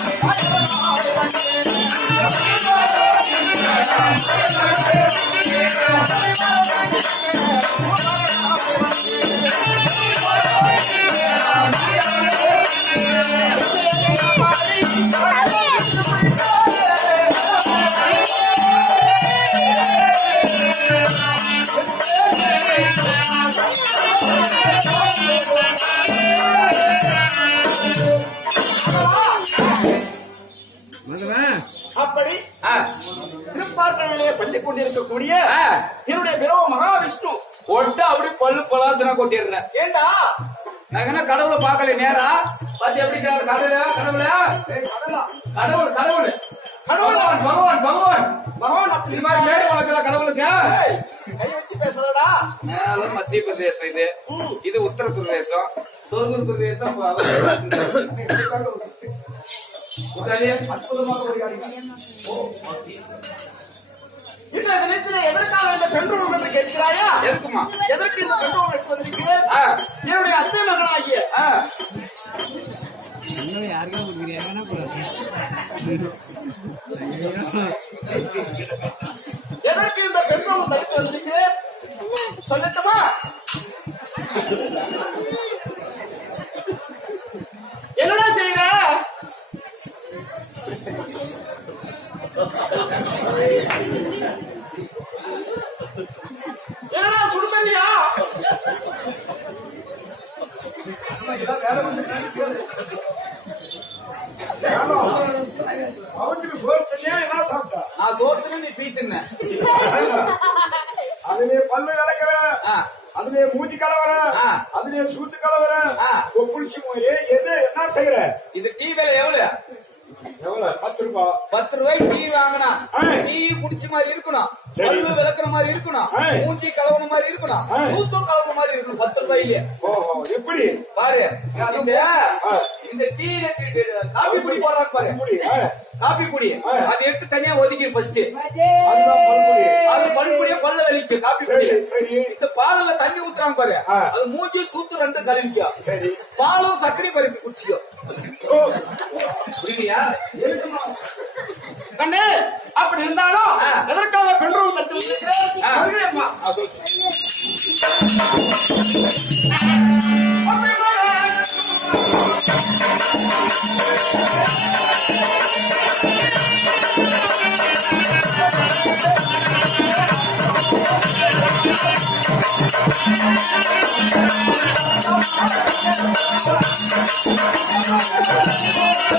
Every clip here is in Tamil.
அப்படி கொண்டிருக்கக்கூடிய என்னுடைய பிறவு மகாவிஷ்ணு ஒட்டு அப்படி பல்லு பலாசனா கொட்டிடுறேன் ஏண்டா நான் என்ன கடவுளை பார்க்கல நேரா பாத்தி எப்படி? கடவுளா கடவுளா. கடவுள் கடவுள் கடவுளா? பகவான் பகவான் பகவான் இது மாதிரி மேடு வளர்க்கல கடவுளுக்கு கை வச்சு மேல மத்திய பிரதேசம் இது இது உத்தரப்பிரதேசம் சொர்க்க பிரதேசம் உடனே அற்புதமாக ஒரு காரியம். இன்றைய தினத்திலே எதற்காக இந்த பெண்ணுடன் என்று கேட்கிறாயா? எதுக்குமா? எதற்கு இந்த பெண்ணுடன் எடுத்து வந்திருக்கிறேன் ஆ, என்னுடைய அத்தை மகனாகிய ஆ, எதற்கு இந்த பெண்ணுடன் தடுத்து வந்திருக்கிறேன் சொல்லட்டுமா? என்னடா செய்யற என்னடா அவனுக்கு சோறு தனியா என்ன சாப்பிட்டா? நான் சோத்துன்னு நீ பீத்துன அதுலயே பல்லு விளக்குற ஆ. அதுலயே மூஞ்சி கலவர. அதுலயே சூத்து கலவர. புளிச்சு எது? என்ன செய்யற இது டீ விலை எவ்வளவு? எவ்வளவு? பத்து ரூபாய் பத்து ரூபாய் டீ வாங்கினா. டீ குடிச்ச மாதிரி இருக்கணும். பல்லு விளக்குற மாதிரி இருக்கணும். மூஞ்சி கலவுன மாதிரி இருக்கணும். சூத்தம் கலவுன மாதிரி இருக்கணும். பத்து ரூபாயிலே ஓஹோ எப்படி? பாரு இந்த டீ காபி குடி போடுறாங்க பாரு. காபி குடி ஆ. அது எடுத்து தனியா ஒதுக்கிரு ஃபர்ஸ்ட் அது பல்புடியா பல்ல வலிக்கு காபி சரி இந்த பாலுல தண்ணி ஊத்துறாங்க பாரு. அது மூஞ்சி சூத்து ரெண்டு கழுவிக்கோ சரி. பாலும் சர்க்கரை பருப்பி குடிச்சிக்கோ. கண்ணு அப்படி இருந்தாலும். எதற்காக பெண்ணுடன் தடுத்து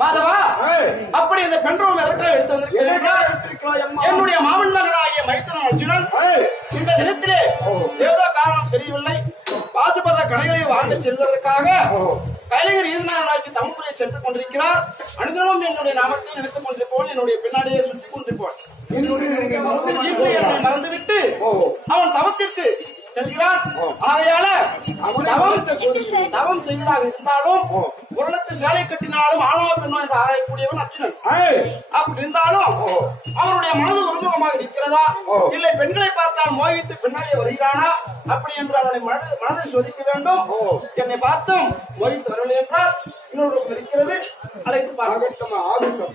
மாதவா. அப்படி இந்த பெண்ணுடன் எதற்காக எடுத்து என்னுடைய மாமன் மகனாகிய மைத்தனன் அர்ஜுனன். இந்த தினத்திலே ஏதோ காரணம் தெரியவில்லை பாசுபத கணைகளை வாங்க செல்வதற்காக கைலகர் ஈஸ்வரனாக்கி தம்புரை சென்று கொண்டிருக்கிறார். அனுதினமும் என்னுடைய நாமத்தை நினைத்துக் கொண்டிருப்போன் என்னுடைய பின்னாடியே சுற்றி கொண்டிருப்போன் மறந்துவிட்டு ஓ. அவன் தவத்திற்கு செல்கிறான் ஆகையால தவம் செய்வதாக இருந்தாலும் ஓ. உருளத்து சேலை கட்டினாலும் ஆணவ பெண்ணோ என்று ஆராயக்கூடியவன் அர்ஜுனன் அப்படி இருந்தாலும். அவருடைய மனது ஒருமுகமாக இருக்கிறதா. இல்லை பெண்களை பார்த்தால் மோகித்து பின்னாடியே வருகிறானா அப்படி என்று அவனுடைய மனது மனதை சோதிக்க வேண்டும். என்னை பார்த்தும் மோகித்து வரவில்லை என்றால் இன்னொரு இருக்கிறது அழைத்து பார்க்க ஆகட்டும்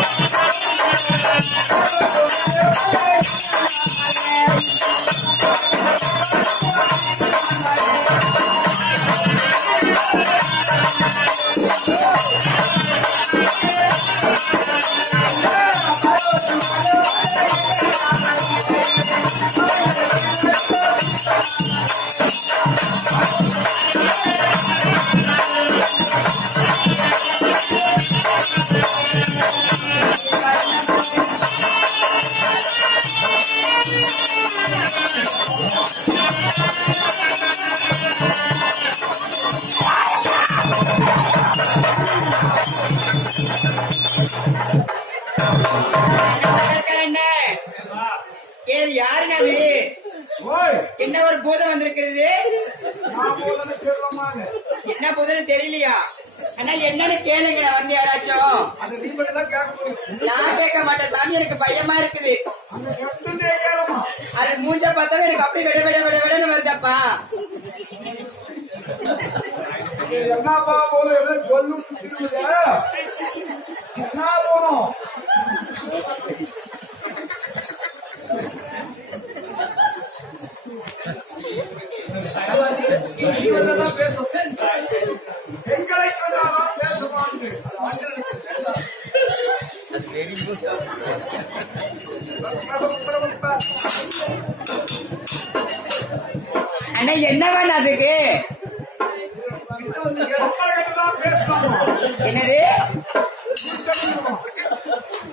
ஆகட்டும் என்ன ஏது யாருங்க அது? என்ன ஒரு பூதம் வந்திருக்கிறது? என்ன பூதம் தெரியலையா? அண்ணா என்னன்னு கேளுங்க வந்து யாராச்சும். நான் கேட்க மாட்டேன் சாமி எனக்கு பயமா இருக்குது. அது மூஞ்ச பார்த்தாவே எனக்கு அப்படி விட விட விட விடன்னு வருதப்பா. என்னப்பா போதும்? ஏதோ சொல்லும் திரும்புது? என்ன போனோம் அண்ணா என்ன வேணும் அதுக்கு? என்னது?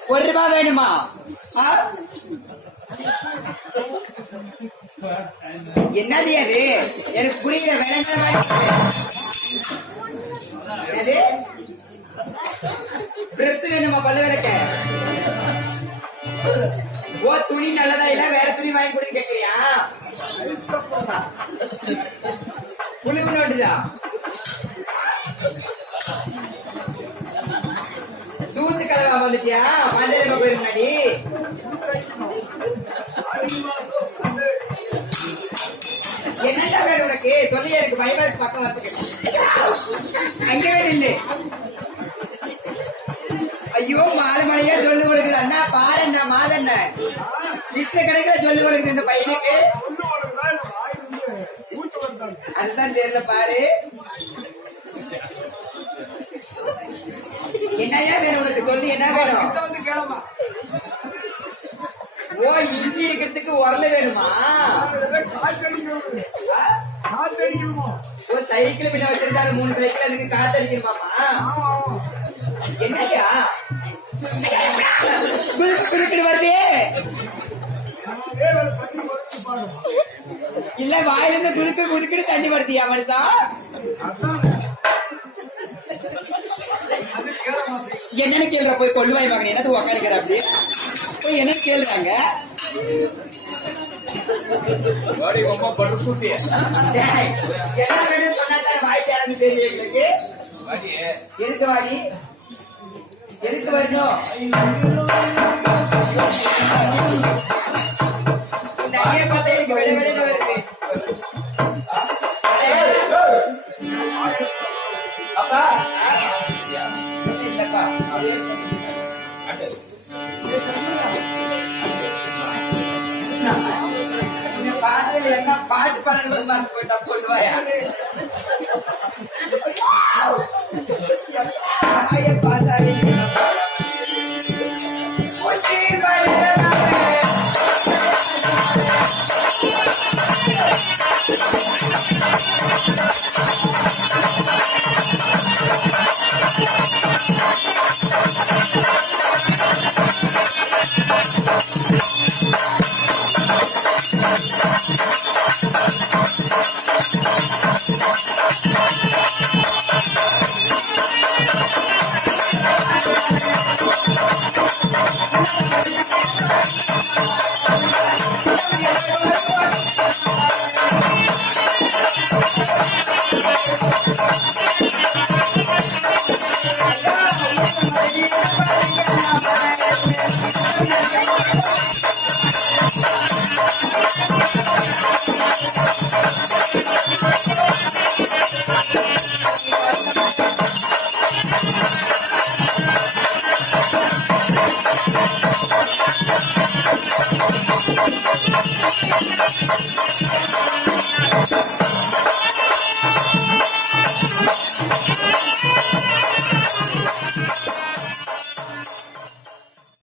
ஒரு ரூபாய் வேணுமா? என்னது அது? எனக்கு புரியல விளங்குற மாதிரி என்னது? ட்ரெஸ் வேணுமா பல்லு விளக்க. ஓ துணி நல்லதா இல்ல வேற துணி வாங்கி கொடுக்க கேக்குறியா? புளி நோட்டுதா சூத்து கலவா வந்துட்டியா? மஞ்சள் போயிரு முன்னாடி. என்னடா வேணும் உனக்கு? சொல்லி இருக்கு பயமா இருக்கு பக்கம் வரதுக்கு அங்கே வேணும் இல்லை. ஐயோ மாலை மலையா சொல்லு கொடுக்குது. அண்ணா பாரு அண்ணா மாதண்ண இட்டு கணக்கில் சொல்லு கொடுக்குது இந்த பையனுக்கு. அதுதான் தெரியல பாரு. என்னையா வேணும் உனக்கு? சொல்லி என்ன வேணும்? ஓ இஞ்சி எடுக்கிறதுக்கு உரல வேணுமா? ஓ சைக்கிள் பின்ன வச்சிருந்தாரு மூணு சைக்கிள் அதுக்கு காத்தடிக்கணுமாமா ஆமா இல்ல வாயில இருந்து குறுக்கு குறுக்குன்னு தண்ணி வருதியா கேளமா என்னன்னு கேள்ற போய் கொண்டு வாய் மகன் என்னது உக்காந்துக்கிற அப்படி? போய் என்னன்னு கேள்றாங்க வாடி ரொம்ப படுசுட்டி டேய், என்ன எதுக்கு வரணும் இந்த ஐயா பார்த்தா எனக்கு விட விட வருது. பாட்டு பாடுறது போயிட்டா போயிட்டு ஆ